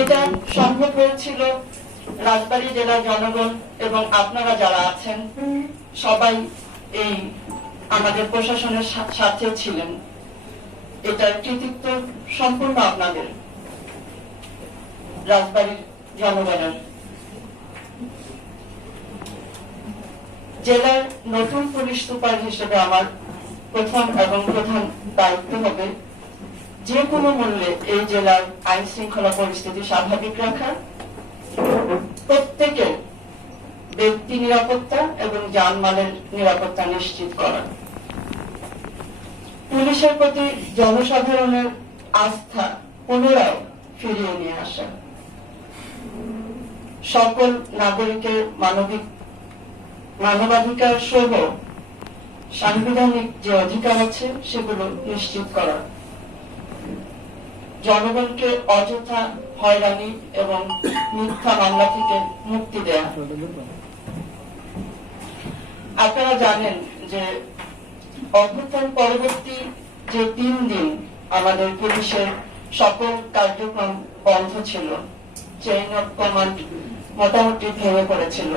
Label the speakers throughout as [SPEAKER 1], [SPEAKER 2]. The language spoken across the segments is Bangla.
[SPEAKER 1] এটা সম্ভব হয়েছিল রাজবাড়ী জেলার জনগণ এবং আপনারা যারা আছেন, সবাই এই আমাদের প্রশাসনের সাথে ছিলেন। এটার কৃতিত্ব সম্পূর্ণ আপনাদের রাজবাড়ির জনগণের। জেলার নতুন পুলিশ সুপার হিসেবে আমার প্রথম এবং প্রধান দায়িত্ব হবে যে কোনো মূল্যে এই জেলার আইন শৃঙ্খলা পরিস্থিতি স্বাভাবিক রাখা, প্রত্যেকের ব্যক্তি নিরাপত্তা এবং যানমালের নিরাপত্তা নিশ্চিত করা। পুলিশের প্রতি জনসাধারণের আস্থা পুনরায় ফিরিয়ে নিয়ে আসা। সকল নাগরিকের মানবিক, মানবাধিকার সহ সাংবিধানিক যে অধিকার আছে, সেগুলো নিশ্চিত করা। জনগণকে অযথা হয়রানি এবং মিথ্যা মামলা থেকে মুক্তি দেয়া। আপনারা জানেন যে অভ্যুত্থান পরবর্তী যে তিন দিন আমাদের পুলিশের সকল কার্যক্রম বন্ধ ছিল। চেইন অফ কমান্ড মোটামুটি ভেঙে পড়েছিল।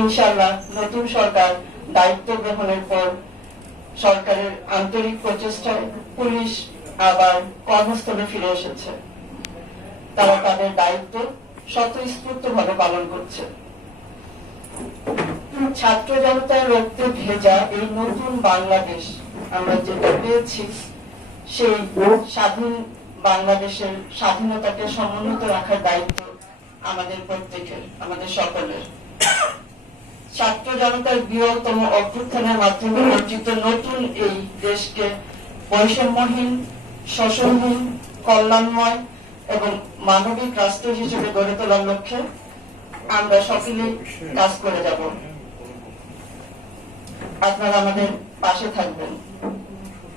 [SPEAKER 1] ইনশাল্লাহ নতুন সরকার দায়িত্ব গ্রহণের পর সরকারের আন্তরিক প্রচেষ্টায় পুলিশ আবার কর্মস্থলে ফিরে এসেছে। তারা তাদের দায়িত্ব স্বতঃস্ফূর্ত ভাবে পালন করছে। ছাত্র জনতার রক্তে ভেজা এই নতুন বাংলাদেশ আমরা যেটা পেয়েছি, সেই স্বাধীন বাংলাদেশের স্বাধীনতাকে সমুন্নত রাখার দায়িত্ব আমাদের প্রত্যেকের, আমাদের সকলের। ছাত্র জনতার বৃহত্তম অভ্যুত্থানের মাধ্যমে অর্জিত নতুন এই দেশকে বৈষম্যহীন শোষণহীন কল্যাণময় এবং মানবিক রাষ্ট্র হিসেবে গড়ে তোলার লক্ষ্যে আমরা সকলে কাজ করে যাব। আপনারা আমাদের পাশে থাকবেন।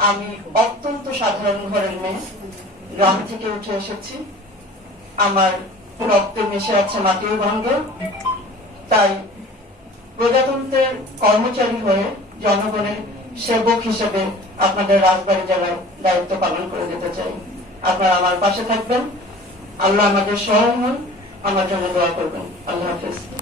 [SPEAKER 1] আমি অত্যন্ত সাধারণ ঘরের মেয়ে। গ্রাম থেকে উঠে এসেছি। আমার রক্তে মিশে আছে মাটির গন্ধ তাই প্রজাতন্ত্রের কর্মচারী হয়ে জনগণের সেবক হিসেবে আপনাদের রাজবাড়ি জেলার দায়িত্ব পালন করে যেতে চাই। আপনারা আমার পাশে থাকবেন। আল্লাহ আমাদের সহায় হন। আমার জন্য দোয়া করবেন। আল্লাহ হাফিজ।